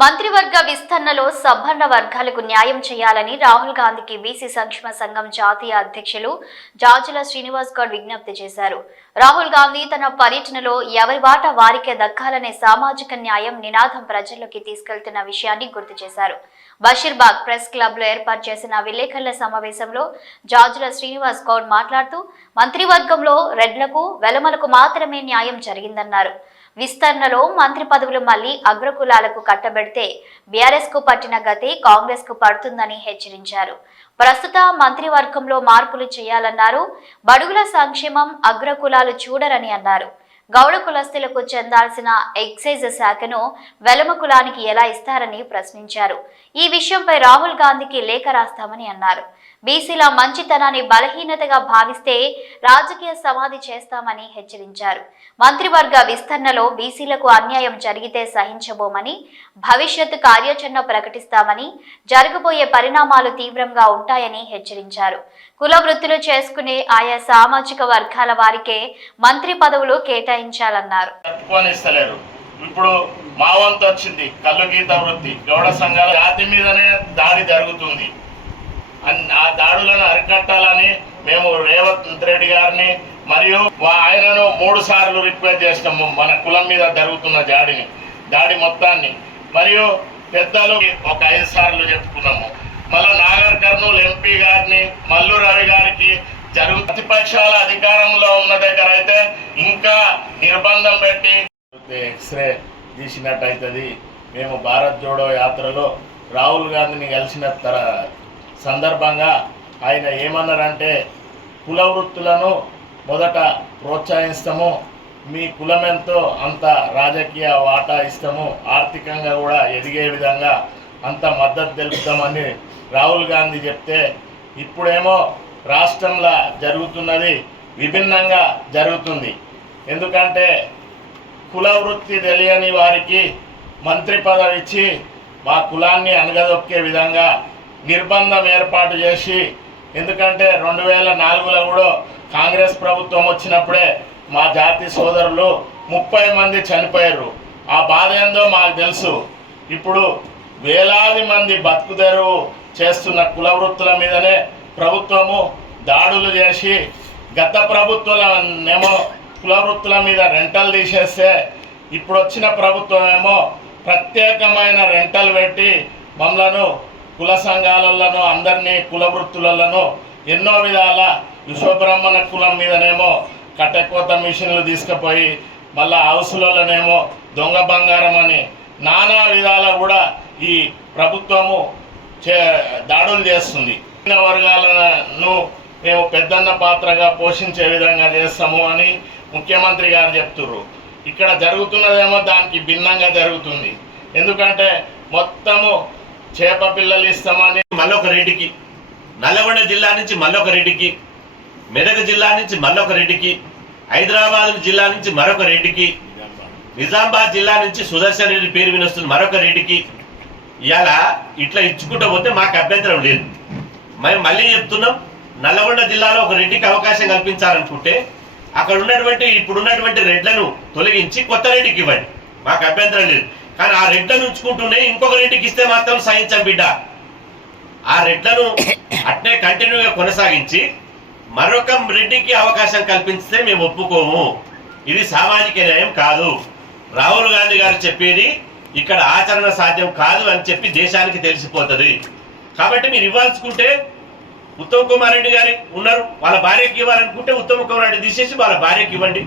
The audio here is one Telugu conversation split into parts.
మంత్రివర్గ విస్తరణలో సబ్బండ వర్గాలకు న్యాయం చేయాలని రాహుల్ గాంధీకి బీసీ సంక్షేమ సంఘం జాతీయ అధ్యక్షులు జాజుల శ్రీనివాస్ గౌడ్ విజ్ఞప్తి చేశారు. రాహుల్ గాంధీ తన పర్యటనలో ఎవరి వాటా వారికే దక్కాలనే సామాజిక న్యాయం నినాదం ప్రజల్లోకి తీసుకెళ్తున్న విషయాన్ని గుర్తు చేశారు. బషీర్బాగ్ ప్రెస్ క్లబ్ లో ఏర్పాటు చేసిన విలేకరుల సమావేశంలో జాజుల శ్రీనివాస్ గౌడ్ మాట్లాడుతూ మంత్రివర్గంలో రెడ్లకు వెలమలకు మాత్రమే న్యాయం జరిగిందన్నారు. విస్తరణలో మంత్రి పదవులు మళ్లీ అగ్రకులాలకు కట్టబెడితే బీఆర్ఎస్ కు పట్టిన గతి కాంగ్రెస్ కు పడుతుందని హెచ్చరించారు. ప్రస్తుత మంత్రివర్గంలో మార్పులు చేయాలన్నారు. బడుగుల సంక్షేమం అగ్రకులాలు చూడరని అన్నారు. గౌడ కులస్తులకు చెందాల్సిన ఎక్సైజ్ శాఖను వెలమ కులానికి ఎలా ఇస్తారని ప్రశ్నించారు. ఈ విషయంపై రాహుల్ గాంధీకి లేఖ రాస్తామని అన్నారు. బీసీల మంచితనాన్ని బలహీనతగా భావిస్తే రాజకీయ సమాధి చేస్తామని హెచ్చరించారు. మంత్రివర్గ విస్తరణలో బీసీలకు అన్యాయం జరిగితే సహించబోమని, భవిష్యత్ కార్యాచరణ ప్రకటిస్తామని, జరగబోయే పరిణామాలు తీవ్రంగా ఉంటాయని హెచ్చరించారు. కుల వృత్తులు చేసుకునే ఆయా సామాజిక వర్గాల వారికే మంత్రి పదవులు కేటాయించాలన్నారు. ఇప్పుడు మా వంతు వచ్చింది కళ్ళు గీత వృత్తి గౌడ సంఘాల జాతి మీదనే దాడి జరుగుతుంది. ఆ దాడులను అరికట్టాలని మేము రేవంత్ రెడ్డి గారిని మరియు ఆయనను 3 సార్లు రిక్వెస్ట్ చేసినాము. మన కులం మీద జరుగుతున్న దాడి మొత్తాన్ని మరియు పెద్దలు ఒక 5 సార్లు చెప్పుకున్నాము. మళ్ళా నాగర్ కర్నూలు ఎంపీ గారిని మల్లు రవి గారికి ప్రతిపక్షాల అధికారంలో ఉన్న దగ్గర అయితే ఇంకా నిర్బంధం పెట్టి ఎక్స్రే తీసినట్టయితుంది. మేము భారత్ జోడో యాత్రలో రాహుల్ గాంధీని కలిసిన సందర్భంగా ఆయన ఏమన్నారంటే, కుల వృత్తులను మొదట ప్రోత్సహిస్తాము, మీ కులమెంతో అంత రాజకీయ వాటా ఇస్తాము, ఆర్థికంగా కూడా ఎదిగే విధంగా అంత మద్దతు తెలుపుతామని రాహుల్ గాంధీ చెప్తే, ఇప్పుడేమో రాష్ట్రంలో జరుగుతున్నది విభిన్నంగా జరుగుతుంది. ఎందుకంటే కుల వృత్తి తెలియని వారికి మంత్రి పదవి ఇచ్చి మా కులాన్ని అణగదొక్కే విధంగా నిర్బంధం ఏర్పాటు చేసి, ఎందుకంటే 2004లో కూడా కాంగ్రెస్ ప్రభుత్వం వచ్చినప్పుడే మా జాతి సోదరులు 30 మంది చనిపోయారు. ఆ బాధ ఏందో మాకు తెలుసు. ఇప్పుడు వేలాది మంది బతుకుదెరువు చేస్తున్న కుల వృత్తుల మీదనే ప్రభుత్వము దాడులు చేసి, గత ప్రభుత్వాలనేమో కుల వృత్తుల మీద రెంటలు తీసేస్తే, ఇప్పుడు వచ్చిన ప్రభుత్వం ఏమో ప్రత్యేకమైన రెంటలు పెట్టి మమ్మలను కుల సంఘాలను అందరినీ కుల వృత్తులను ఎన్నో విధాల విశ్వబ్రహ్మణ కులం మీదనేమో కట్టెకోత మిషన్లు తీసుకుపోయి మళ్ళా హౌసులలోనేమో దొంగ బంగారం అని నానా విధాల కూడా ఈ ప్రభుత్వము దాడులు చేస్తుంది. వర్గాలను మేము పెద్దన్న పాత్రగా పోషించే విధంగా చేస్తాము అని ముఖ్యమంత్రి గారు చెప్తున్నారు. ఇక్కడ జరుగుతున్నదేమో దానికి భిన్నంగా జరుగుతుంది. ఎందుకంటే మొత్తము చేప పిల్లలు ఇస్తామని మళ్ళొక రెడ్డికి, నల్లగొండ జిల్లా నుంచి మళ్ళొక రెడ్డికి, మెదక్ జిల్లా నుంచి మళ్ళొక రెడ్డికి, హైదరాబాద్ జిల్లా నుంచి మరొక రెడ్డికి, నిజామాబాద్ జిల్లా నుంచి సుదర్శన్ రెడ్డి పేరు వినొస్తుంది మరొక రెడ్డికి. ఇవాళ ఇట్లా ఇచ్చుకుంటూ పోతే మాకు అభ్యంతరం లేదు. మేము మళ్ళీ చెప్తున్నాం, నల్లగొండ జిల్లాలో ఒక రెడ్డికి అవకాశం కల్పించాలనుకుంటే అక్కడ ఉన్నటువంటి ఇప్పుడున్నటువంటి రెడ్లను తొలగించి కొత్త రెడ్డికి ఇవ్వండి, మాకు అభ్యంతరం లేదు. కానీ ఆ రెడ్లను ఉంచుకుంటూనే ఇంకొక రెడ్డికి ఇస్తే మాత్రం సహించం బిడ్డ. ఆ రెడ్లను అట్నే కంటిన్యూగా కొనసాగించి మరొక రెడ్డికి అవకాశం కల్పిస్తే మేము ఒప్పుకోము. ఇది సామాజిక న్యాయం కాదు. రాహుల్ గాంధీ గారు చెప్పేది ఇక్కడ ఆచరణ సాధ్యం కాదు అని చెప్పి దేశానికి తెలిసిపోతుంది. కాబట్టి మీరు ఇవ్వాల్సుకుంటే ఉత్తమ్ కుమార్ రెడ్డి గారి ఉన్నారు, వాళ్ళ భార్యకి ఇవ్వాలనుకుంటే ఉత్తమ్ కుమార్ రెడ్డి తీసేసి వాళ్ళ భార్యకి ఇవ్వండి.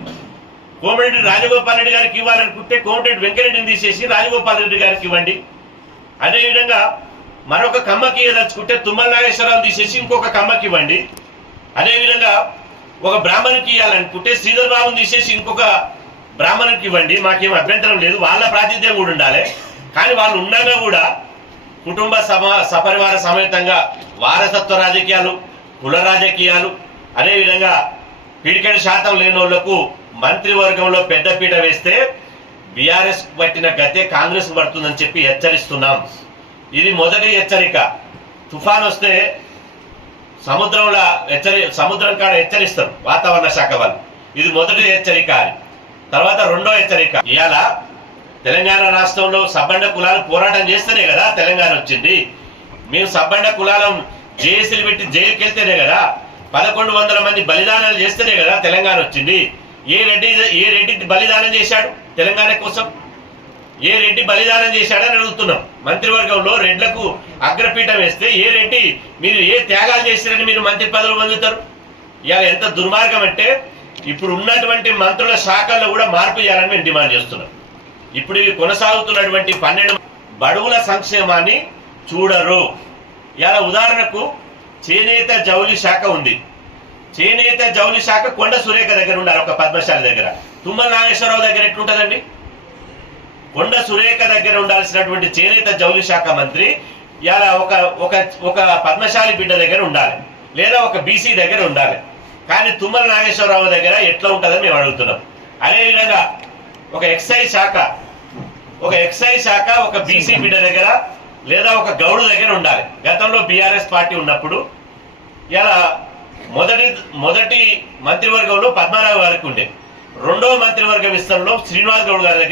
కోమటిరెడ్డి రాజగోపాల్ రెడ్డి గారికి ఇవ్వాలనుకుంటే కోమటిరెడ్డి వెంకరెడ్డిని తీసేసి రాజగోపాల్ రెడ్డి గారికి ఇవ్వండి. అదేవిధంగా మరొక కమ్మకి ఇవ్వదలుచుకుంటే తుమ్మల నాగేశ్వరరావు తీసేసి ఇంకొక కమ్మకి ఇవ్వండి. అదేవిధంగా ఒక బ్రాహ్మణునికి ఇవ్వాలనుకుంటే శ్రీధర్ బాబుని తీసేసి ఇంకొక బ్రాహ్మణునికి ఇవ్వండి. మాకేం అభ్యంతరం లేదు, వాళ్ళ ప్రాతినిధ్యం కూడా ఉండాలి. కానీ వాళ్ళు ఉండగా కూడా కుటుంబ సపరివార సమేతంగా వారసత్వ రాజకీయాలు, కుల రాజకీయాలు, అదేవిధంగా పిడికెడు శాతం లేని వాళ్లకు మంత్రివర్గంలో పెద్దపీట వేస్తే బీఆర్ఎస్ పట్టిన గతే కాంగ్రెస్ పడుతుందని చెప్పి హెచ్చరిస్తున్నాం. ఇది మొదటి హెచ్చరిక. తుఫాన్ వస్తే సముద్రం కాడ హెచ్చరిస్తారు వాతావరణ శాఖ వాళ్ళు. ఇది మొదటి హెచ్చరిక. తర్వాత రెండో హెచ్చరిక, ఇవాళ తెలంగాణ రాష్ట్రంలో సబ్బండ కులాలు పోరాటం చేస్తేనే కదా తెలంగాణ వచ్చింది. మేము సబ్బండ కులాలను జేఏసీలు పెట్టి జైలుకి వెళ్తేనే కదా, 1100 మంది బలిదానాలు చేస్తేనే కదా తెలంగాణ వచ్చింది. ఏ రెడ్డి బలిదానం చేశాడు తెలంగాణ కోసం? ఏ రెడ్డి బలిదానం చేశాడని అడుగుతున్నాం. మంత్రివర్గంలో రెడ్లకు అగ్రపీఠం వేస్తే ఏ రెడ్డి, మీరు ఏ త్యాగాలు చేశారని మీరు మంత్రి పదవులు పొందుతారు? ఇవాళ ఎంత దుర్మార్గం అంటే, ఇప్పుడు ఉన్నటువంటి మంత్రుల శాఖల్లో కూడా మార్పు చేయాలని మేము డిమాండ్ చేస్తున్నాం. ఇప్పుడు ఇవి కొనసాగుతున్నటువంటి 12 బడుగుల సంక్షేమాన్ని చూడరు. ఇలా ఉదాహరణకు చేనేత జౌలి శాఖ ఉంది. చేనేత జౌలి శాఖ కొండ సురేఖ దగ్గర ఉండాలి, ఒక పద్మశాలి దగ్గర. తుమ్మల నాగేశ్వరరావు దగ్గర ఎట్లుంటుందండి? కొండ సురేఖ దగ్గర ఉండాల్సినటువంటి చేనేత జౌలి శాఖ మంత్రి ఇలా ఒక పద్మశాలి బిడ్డ దగ్గర ఉండాలి, లేదా ఒక బీసీ దగ్గర ఉండాలి. కానీ తుమ్మల నాగేశ్వరరావు దగ్గర ఎట్లా ఉంటుందని మేము అడుగుతున్నాం. అదేవిధంగా ఒక ఎక్సైజ్ శాఖ ఒక బీసీ బిడ్డ దగ్గర లేదా ఒక గౌడు దగ్గర ఉండాలి. గతంలో బీఆర్ఎస్ పార్టీ ఉన్నప్పుడు ఇలా మొదటి మంత్రివర్గంలో పద్మారావు గారికి ఉండే, రెండవ మంత్రివర్గ విస్తరణలో శ్రీనివాస్ గౌడ్ గారి దగ్గర